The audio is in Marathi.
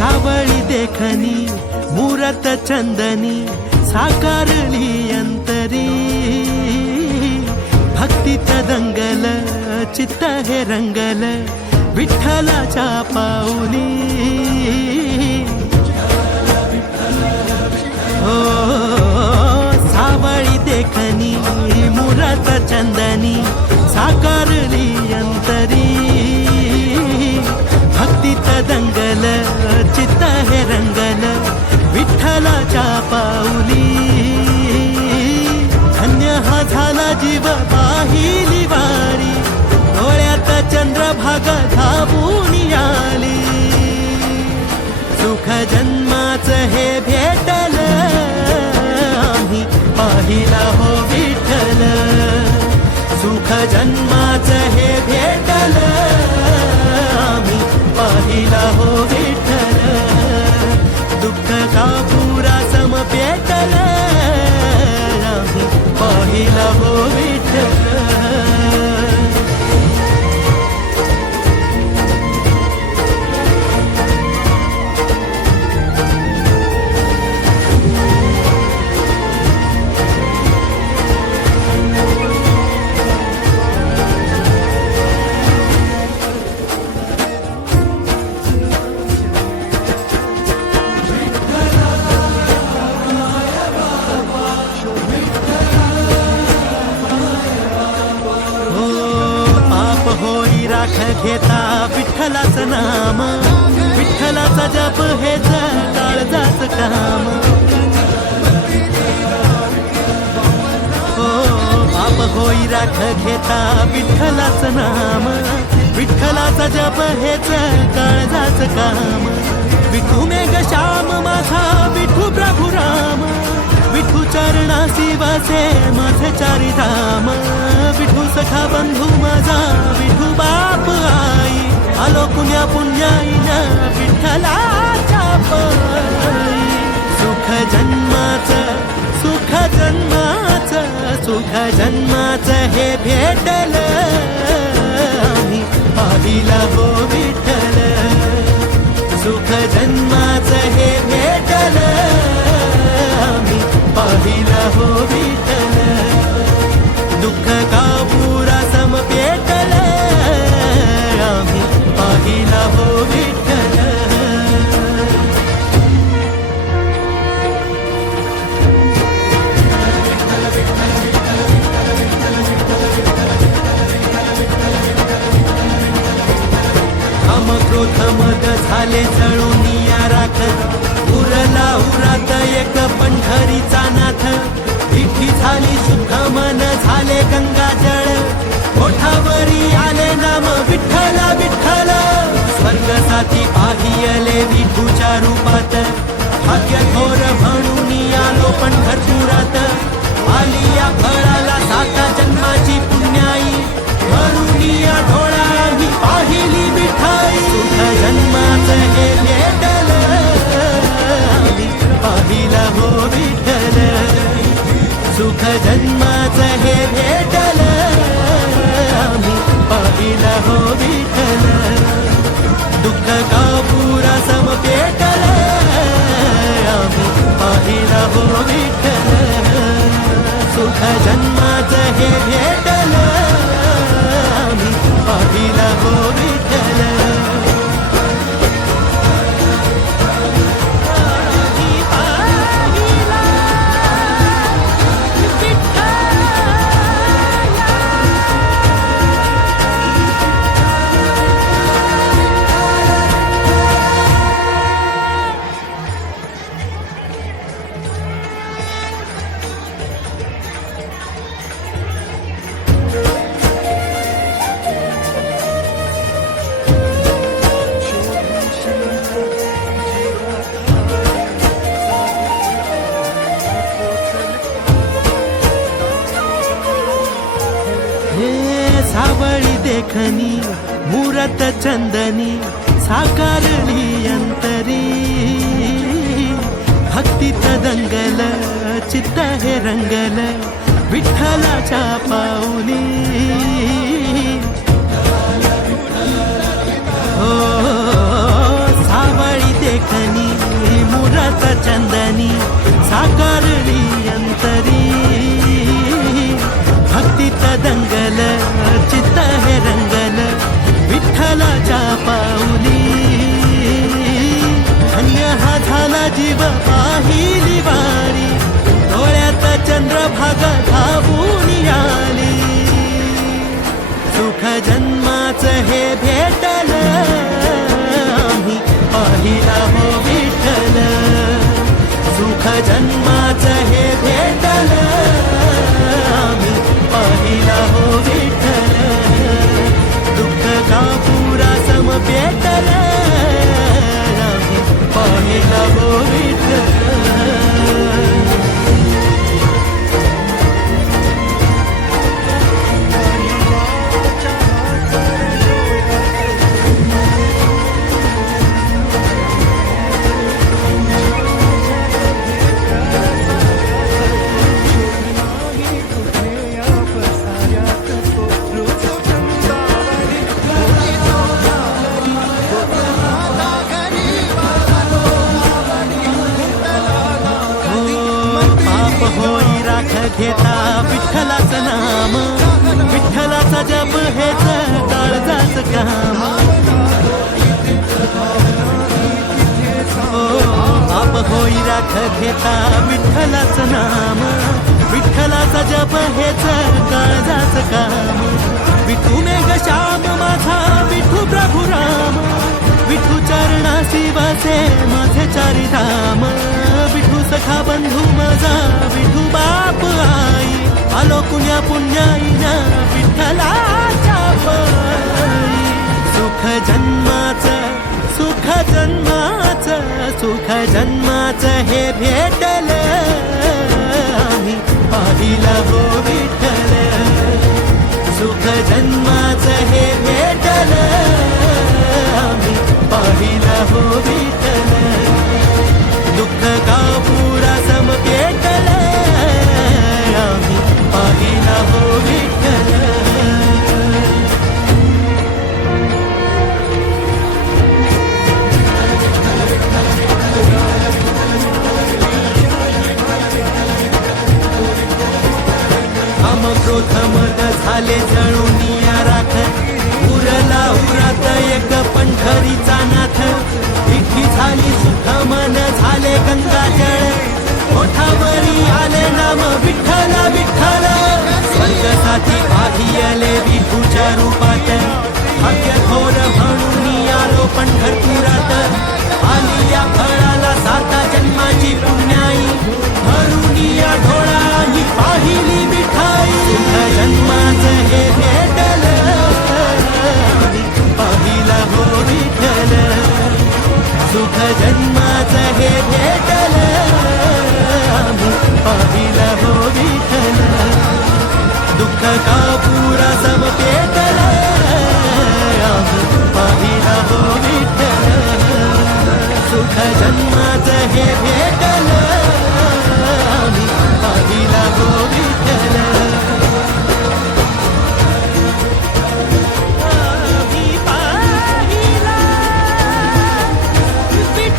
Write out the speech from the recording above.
सावळी देखणी मूरत चंदनी साकारली अंतरी भक्तीत दंगल चित्त हे रंगल विठ्ठलाच्या पाऊली हो सावळी देखणी मूरत चंदनी साकारली अंतरी भक्तीत दंगल चित्त हे रंगल विठ्ठलाच्या पाऊली धन्य हा झाला जीव पाहिली वारी डोळ्यात चंद्रभागा धावून आली सुख जन्माचं हे भेटल आम्ही पाहिला हो विठ्ठल सुख जन्माचं हे भेटल आम्ही पाहिला हो विठ्ठल दुःख का पुरा सम पेटल आम्ही पाहिला हो विठ्ठल राख घेता विठ्ठलाचं नाम विठ्ठलाचा जप हेच काळजाचं काम हो पाप होई राख घेता विठ्ठलाचं नाम विठ्ठलाचा जप हेच काळजाचं काम विठू मेघ श्याम माझा विठू प्रभू राम विठू चरणासी वासे माझे चारी धाम विठू सखा बंधू माझा विठू बाप आई आलो पुण्या पुण्याईनं विठ्ठलाच्या पायी सुख जन्माचं सुख जन्माचं सुख जन्माचं हे भेटल आम्ही पाहिला हो विठ्ठल सुख जन्माचं हे भेटल आम्ही पाहिला हो विठ्ठल दुःख का पुरा सम पेटल आम्ही पाहिला हो विठ्ठल काम क्रोध मद झाले जळून या राख उरला उरात एक पंढरीचा नाथ विठी झाली शुद्ध मन झाले गंगाजळ ओठावरी आले नाम विठ्ठला विठ्ठल स्वर्गसाती पाहियले विठूच्या रूपात भाग्य थोर म्हणून आलो पंढरपुरात आली या फळाला साता जन्माची पुण्याई म्हणून या डोळ्यांनी पाहिली विठाई सुख जन्माचं हे भेटल पाहिला हो विठ्ठल सुख जन्माचं हे भेटल आम्ही पाहिला हो विठ्ठल दुःख का पुरा सम पेटल आम्ही पाहिला हो विठ्ठल सुख जन्माचं हे भेटल आम्ही पाहिला हो विठ्ठल सावळी देखणी मूरत चंदनी साकारली अंतरी भक्तीत दंगल चित्त हे रंगल विठ्ठलाच्या पाऊली हो सावळी देखणी चंदनी साकारली अंतरी भक्तीत दंगल चित्त हे रंगल विठ्ठलाच्या पाऊली धन्य हा झाला जीव पाहिली वारी डोळ्यात चंद्रभागा धावून आली सुख जन्माचं हे भेटल आम्ही पाहिला हो विठ्ठल सुख जन्माचं हे भेटल आम्ही पाहिला हो विठ्ठल दुःख का पुरा सम पेटल आम्ही पाहिला हो विठ्ठल घेता विठ्ठलाचं नाम विठ्ठलाचा जप हेच काळजाच काम पाप होई राख घेता विठ्ठलाचं नाम विठ्ठलाचा जप हेच काळजाच काम विठू मेघ श्याम माझा विठू प्रभू राम विठू चरणासी वसे माझे चारी धाम विठू सखा बंधू माझा विठू बाप आई आलो कुण्या पुण्याईना विठ्ठलाच्या पायी सुख जन्माचं सुख जन्माचं सुख जन्माचं हे भेटल आम्ही पाहिला हो विठ्ठल सुख जन्माचं हे भेटल आम्ही पाहिला हो विठ्ठल दुःख का पुरा सम पेटल आम्ही पाहिला हो विठ्ठल काम क्रोध मद झाले जळून राख उरला उरात एक पंढरीचा नाथ विठी झाली सुख मन झाले गंगाजळ ओठावरी आले नाम विठ्ठल विठ्ठल स्वर्गसाठी आले विठूच्या रूपात भाग्य थोर म्हणून आलो पंढरपुरात